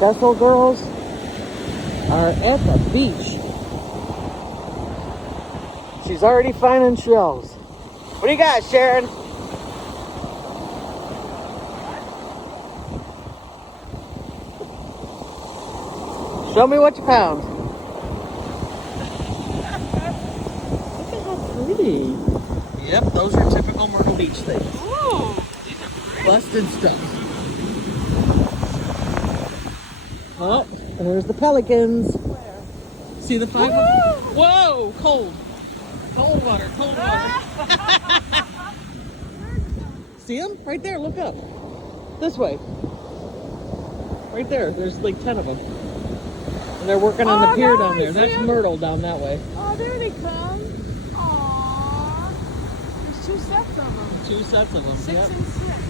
Bethel girls are at the beach. She's already finding shells. What do you got, Sharon? Show me what you found. Look at how pretty. Yep, those are typical Myrtle Beach things. Oh, these are great. Busted stuff. Oh, and there's the pelicans. Where? See the five? Whoa, cold. Cold water, cold water. See them? Right there, look up. This way. Right there, there's like 10 of them. And they're working on the pier down there. That's Myrtle down that way. Oh, there they come. Aww. There's 2 sets of them. 2 sets of them. 6 Yep. and 6.